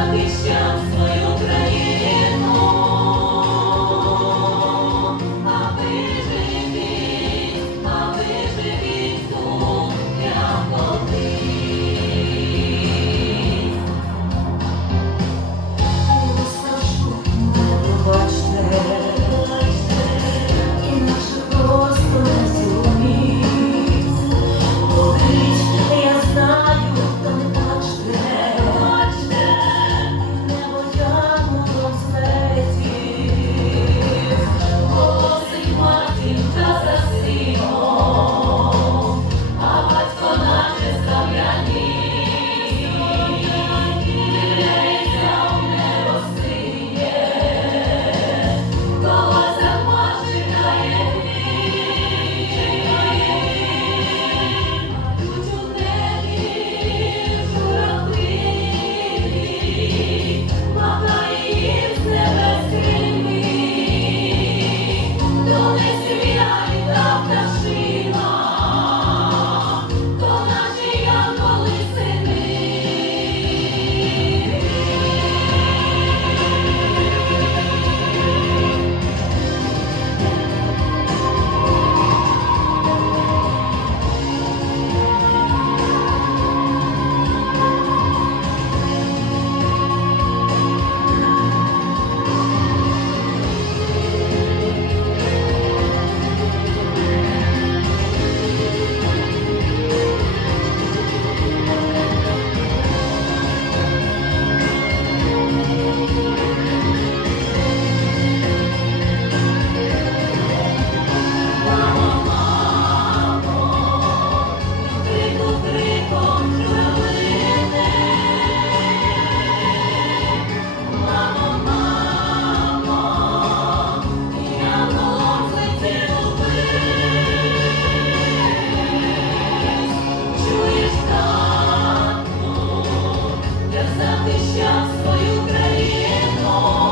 Захищав захищав свою країну,